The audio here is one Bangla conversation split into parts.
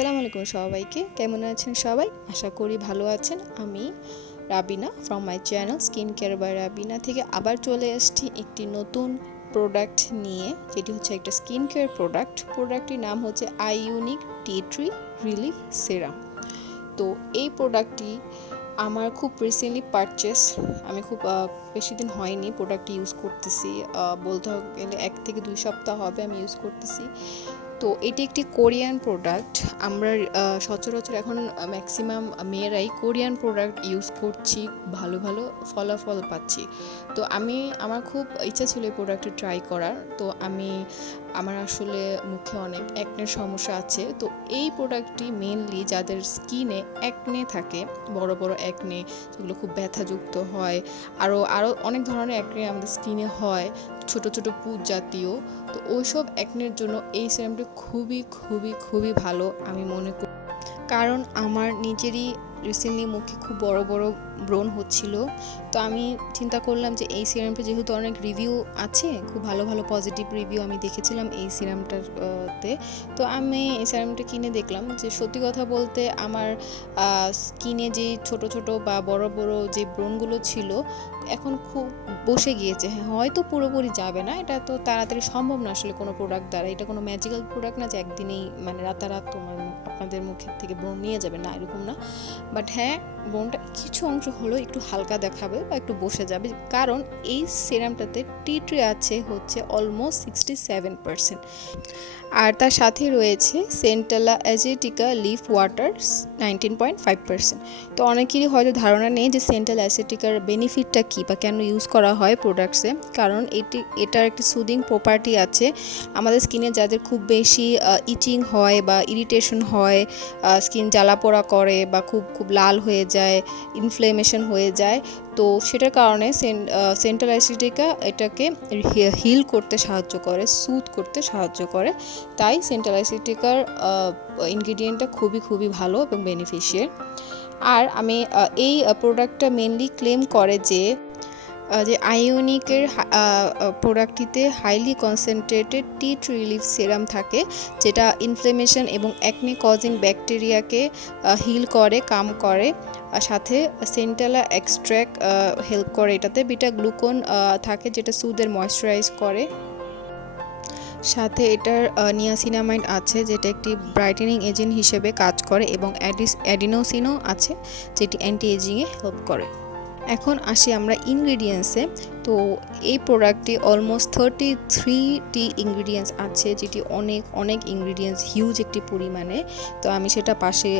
আসসালামু আলাইকুম সবাইকে, কেমন আছেন সবাই? আশা করি ভালো আছেন। আমি Rabina from my channel skin care bye Rabina থেকে আবার চলে এসেছি একটি নতুন প্রোডাক্ট নিয়ে, যেটি হচ্ছে একটা স্কিন কেয়ার প্রোডাক্টটির নাম হচ্ছে ইউনিক টি ট্রি রিলিফ সেরাম। তো এই প্রোডাক্টটি আমার খুব রিসেন্টলি পারচেস, আমি খুব বেশি দিন হয়নি প্রোডাক্টটি ইউজ করতেছি, বলতে গেলে 1 থেকে 2 সপ্তাহ হবে আমি ইউজ করতেছি। তো এটি একটি কোরিয়ান প্রোডাক্ট। আমরা সচরাচর এখন ম্যাক্সিমাম মেয়েরাই কোরিয়ান প্রোডাক্ট ইউজ করছি, ভালো ভালো ফলাফল পাচ্ছি। তো আমার খুব ইচ্ছা ছিল এই প্রোডাক্টটি ট্রাই করার। তো আমার আসলে মুখে অনেক অ্যাকনের সমস্যা আছে। তো এই প্রোডাক্টটি মেনলি যাদের স্কিনে অ্যাকনে থাকে, বড় বড় অ্যাকনে যেগুলো খুব ব্যথাযুক্ত হয়, আরও অনেক ধরনের অ্যাকনে আমাদের স্কিনে হয়, ছোট ছোট পুঁজ জাতীয়। তো ওইসব অ্যাকনের জন্য এই সেরামটি খুবই খুবই খুবই ভালো আমি মনে করি, কারণ আমার নিজেরই রিসেন্টলি মুখে খুব বড় বড় ব্রণ হচ্ছিল। তো আমি চিন্তা করলাম যে এই সিরামটা যেহেতু অনেক রিভিউ আছে, খুব ভালো ভালো পজিটিভ রিভিউ আমি দেখেছিলাম এই সিরামটাতে। তো আমি এই সিরামটা কিনে দেখলাম যে সত্যি কথা বলতে আমার স্কিনে যে ছোট ছোট বা বড় বড় যে ব্রণগুলো ছিল এখন খুব বসে গিয়েছে। হ্যাঁ, হয়তো পুরোপুরি যাবে না, এটা তো তাড়াতাড়ি সম্ভব না আসলে কোনো প্রোডাক্ট দ্বারা। এটা কোনো ম্যাজিক্যাল প্রোডাক্ট না যে একদিনেই মানে রাতারাত আপনাদের মুখের থেকে ব্রণ নিয়ে যাবে, না এরকম না। বাট হ্যাঁ, ব্রণটা কিছু অংশ হলো একটু হালকা দেখাবে বা একটু বসে যাবে, কারণ এই সিরামটাতে টি ট্রি আছে হচ্ছে অলমোস্ট 67%, আর তার সাথে রয়েছে সেন্টালা অ্যাজেটিকা লিফ ওয়াটার 19.5%। তো অনেকেরই হয়তো ধারণা নেই যে সেন্টাল অ্যাসেটিকার বেনিফিটটা কী বা কেন ইউজ করা হয় প্রোডাক্টসে। কারণ এটার একটি সুদিং প্রপার্টি আছে। আমাদের স্কিনে যাদের খুব বেশি ইচিং হয় বা ইরিটেশন হয়, স্কিন জ্বালাপোড়া করে বা খুব খুব লাল হয়ে যায়, ইনফ্লেমেশন হয়ে যায়, তো সেটার কারণে সেন্টাল অ্যাসেটিকা এটাকে হিল করতে সাহায্য করে, সুথ করতে সাহায্য করে। তাই সেন্টাল অ্যাসেটিকার ইনগ্রিডিয়েন্টটা খুবই খুবই ভালো এবং বেনিফিশিয়াল। আর আমি এই প্রোডাক্টটা মেনলি ক্লেম করে যে আইওনিকের প্রোডাক্টটিতে highly concentrated tea tree relief serum থাকে, যেটা ইনফ্লেমেশন এবং অ্যাকনে কজিং ব্যাকটেরিয়াকে হিল করে, কাম করে। সাথে সেন্টালা এক্সট্র্যাক্ট হেল্প করে, এটাতে বিটা গ্লুকোন থাকে যেটা সুদের ময়েশ্চারাইজ করে। সাথে এটার নিয়াসিনামাইড আছে যেটা একটি ব্রাইটেনিং এজেন্ট হিসেবে কাজ করে, এবং অ্যাডিনোসিনও আছে যেটি অ্যান্টি এজিংয়ে হেল্প করে। এখন আসি আমরা ইনগ্রিডিয়েন্টসে। তো এই প্রোডাক্টটি অলমোস্ট 33টি ইনগ্রিডিয়েন্টস আছে, যেটি অনেক অনেক ইনগ্রিডিয়েন্টস, হিউজ একটি পরিমাণে। তো আমি সেটা পাশে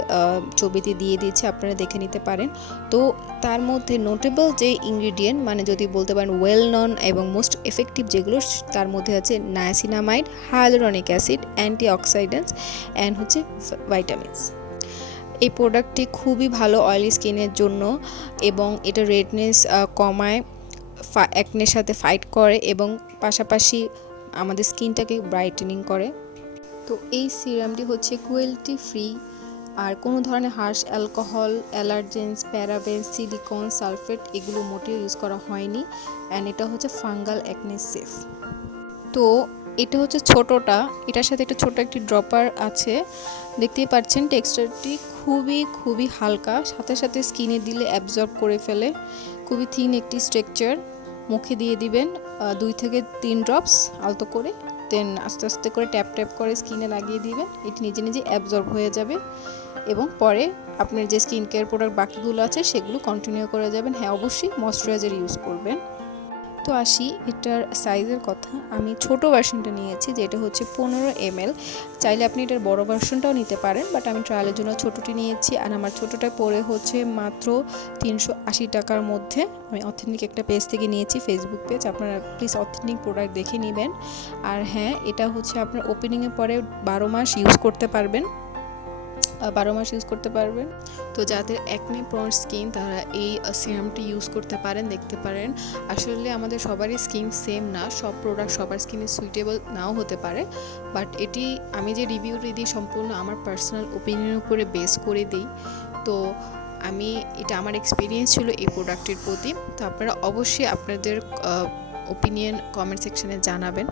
ছবিতে দিয়ে দিয়েছি, আপনারা দেখে নিতে পারেন। তো তার মধ্যে নোটেবল যে ইনগ্রিডিয়েন্ট, মানে যদি বলতে পারেন ওয়েল নন এবং মোস্ট এফেক্টিভ যেগুলো, তার মধ্যে আছে niacinamide, hyaluronic acid, antioxidants and হচ্ছে ভাইটামিনস। এই প্রোডাক্টটি খুবই ভালো অয়েলি স্কিনের জন্য, এবং এটা রেডনেস কমায়, অ্যাকনের সাথে ফাইট করে, এবং পাশাপাশি আমাদের স্কিনটাকে ব্রাইটেনিং করে। তো এই সিরামটি হচ্ছে ক্রুয়েলটি ফ্রি, আর কোনো ধরনের harsh alcohol, allergens, paraben, silicone, sulphate এগুলো মোটেও ইউজ করা হয়নি। অ্যান্ড এটা হচ্ছে ফাঙ্গাল অ্যাকনে সেফ। তো এটা হচ্ছে ছোটোটা, এটার সাথে একটা ছোটো একটি ড্রপার আছে, দেখতেই পাচ্ছেন। টেক্সচারটি খুবই খুবই হালকা, সাথে সাথে স্কিনে দিলে অ্যাবজর্ব করে ফেলে। খুবই থিন একটি স্ট্রাকচার। মুখে দিয়ে দিবেন 2 থেকে 3 ড্রপস আলতো করে, দেন আস্তে আস্তে করে ট্যাপ ট্যাপ করে স্কিনে লাগিয়ে দিবেন। এটি নিজে নিজে অ্যাবজর্ব হয়ে যাবে, এবং পরে আপনার যে স্কিন কেয়ার প্রোডাক্ট বাকিগুলো আছে সেগুলো কন্টিনিউ করে যাবেন। হ্যাঁ, অবশ্যই ময়শ্চারাইজার ইউজ করবেন। তো আসি এটার সাইজের কথা। আমি ছোট ভার্সনটা নিয়েছি, যেটা হচ্ছে 15 ml। চাইলে আপনি এটার বড় ভার্সনটাও নিতে পারেন, বাট আমি ট্রায়ালের জন্য ছোটোটি নিয়েছি। আর আমার ছোটোটা পড়ে হচ্ছে মাত্র 380 টাকার মধ্যে। আমি অথেন্টিক একটা পেজ থেকে নিয়েছি, ফেসবুক পেজ। আপনারা প্লিজ অথেন্টিক প্রোডাক্ট দেখে নেবেন। আর হ্যাঁ, এটা হচ্ছে আপনার ওপেনিংয়ের পরে 12 মাস ইউজ করতে পারবেন, 12 মাস ইউজ করতে পারবেন। তো যাদের অ্যাকনে প্রোন স্কিন, তারা এই সিরামটি ইউজ করতে পারেন, দেখতে পারেন। আসলে আমাদের সবারই স্কিন সেম না, সব প্রোডাক্ট সবার স্কিনে সুইটেবল নাও হতে পারে। বাট এটি আমি যে রিভিউটি দিই সম্পূর্ণ আমার পার্সোনাল ওপিনিয়নের উপরে বেস করে দিই। তো এটা আমার এক্সপিরিয়েন্স ছিল এই প্রোডাক্টের প্রতি। তো আপনারা অবশ্যই আপনাদের ওপিনিয়ন কমেন্ট সেকশনে জানাবেন।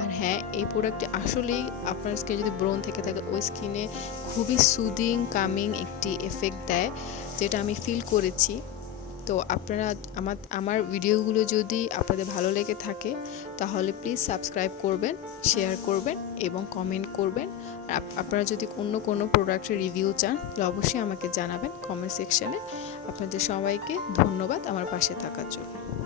আর আর হ্যাঁ, এই প্রোডাক্টটি আসলেই আপনার স্কিনে যদি ব্রণ থেকে থাকে ওই স্কিনে খুবই সুদিং কামিং একটি এফেক্ট দেয়, যেটা আমি ফিল করেছি। তো আপনারা আমার ভিডিওগুলো যদি আপনাদের ভালো লেগে থাকে তাহলে প্লিজ সাবস্ক্রাইব করবেন, শেয়ার করবেন এবং কমেন্ট করবেন। আপনারা যদি অন্য কোনো প্রোডাক্টের রিভিউ চান তাহলে অবশ্যই আমাকে জানাবেন কমেন্ট সেকশনে। আপনাদের সবাইকে ধন্যবাদ আমার পাশে থাকার জন্য।